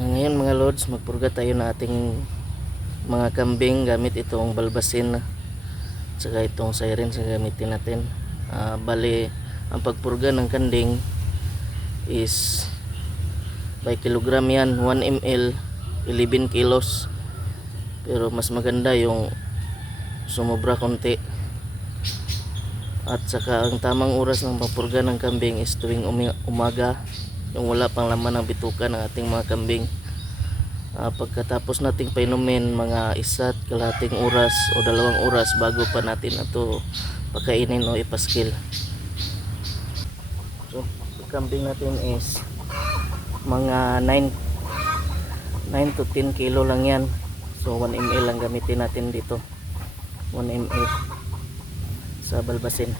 Ngayon mga lods, magpurga tayo na ating mga kambing gamit itong balbasin saka itong siren sa gamitin natin. Bali, ang pagpurga ng kanding is by kilogram yan, 1 ml, 11 kilos. Pero mas maganda yung sumobra konti. At saka ang tamang oras ng pagpurga ng kambing is tuwing umaga, yung wala pang laman ng bituka ng ating mga kambing. Pagkatapos nating painumin mga 1.5 oras o 2 oras bago pa natin ito pakainin o ipaskil. So kambing natin is mga 9 to 10 kilo lang yan. So 1 ml lang gamitin natin dito, 1 ml sa balbasin.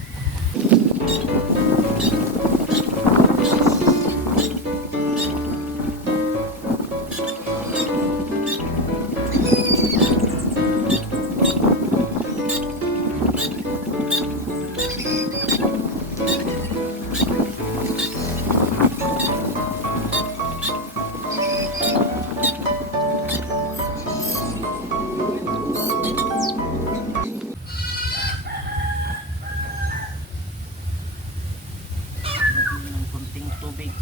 Tubig.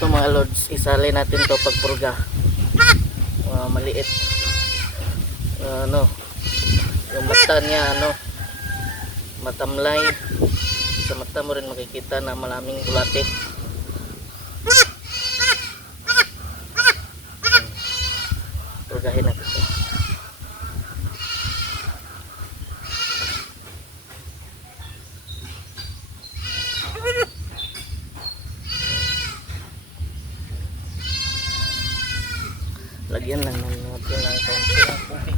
Ito mga lods, isali natin to pagpurga. Maliit. Yung mata niya matamlay. Sa mata mo rin makikita na maraming bulate. Purgahin natin ito. Lagyan lang natin ng kaunti ng tubig.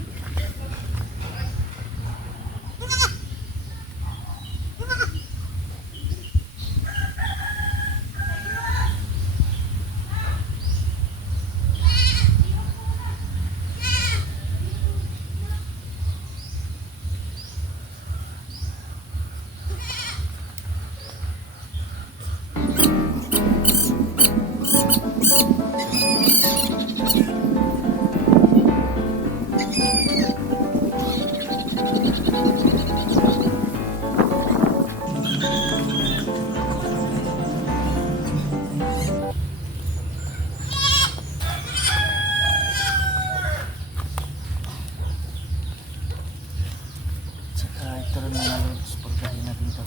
Ito rin mga lods, pagkain natin ito.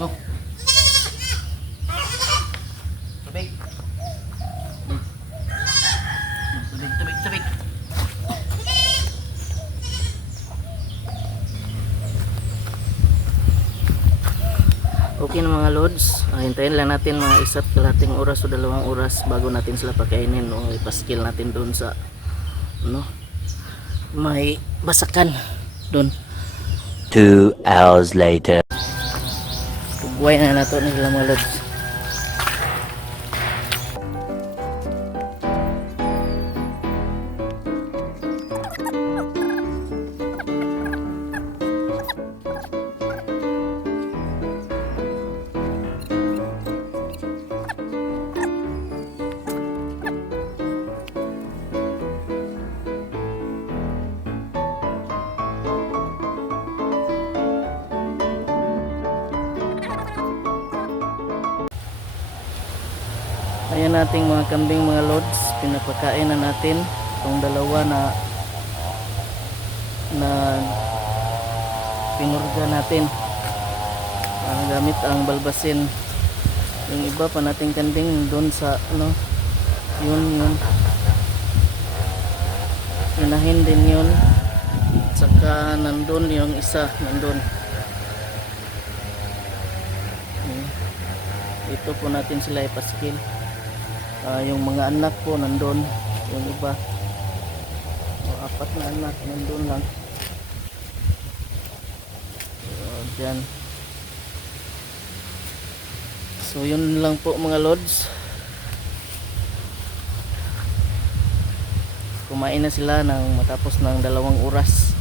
Go! Tubig! Tubig! Okay na mga lods, hintayin lang natin mga 1.5 oras o 2 oras bago natin sila pakainin o ipaskil natin doon sa may basakan doon. 2 hours later. Tugway na nato nila mga lods. Ayan nating mga kambing mga lods, pinapakain na natin itong dalawa na pinurga natin gamit ang balbasin. Yung iba pa nating kambing doon sa yun inahin din yun, saka nandun yung isa nandun. Dito po natin sila ipaskil. Yung mga anak po nandun, yung iba apat na anak nandun lang. Dyan. So yun lang po mga lods, kumain na sila nang matapos ng 2 oras.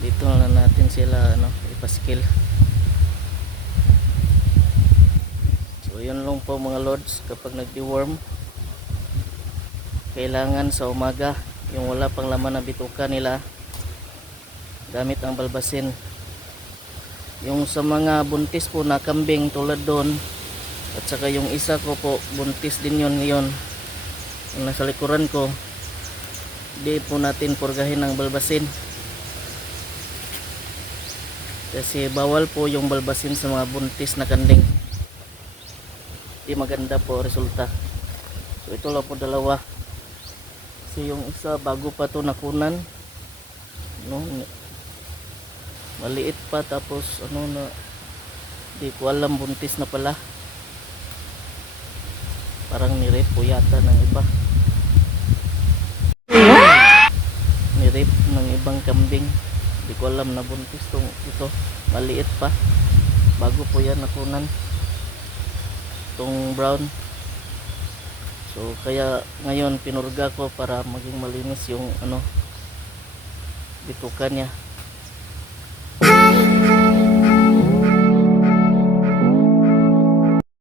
Dito na natin sila ipaskil. So yun lang po mga lods, kapag nag-deworm kailangan sa umaga, yung wala pang laman na bituka nila, gamit ang balbasin. Yung sa mga buntis po na kambing tulad doon, at saka yung isa ko po buntis din yun ngayon, yung nasa likuran ko, di po natin purgahin ng balbasin kasi bawal po yung balbasin sa mga buntis na kanding. Di maganda po resulta. So ito lang po dalawa, kasi yung isa bago pa to nakunan, maliit pa, tapos na di ko alam buntis na pala, parang nirape po yata ng iba, nirape ng ibang kambing, di ko alam na buntis ito, maliit pa, bago po yan nakunan itong brown. So kaya ngayon pinurga ko para maging malinis yung bitukan niya.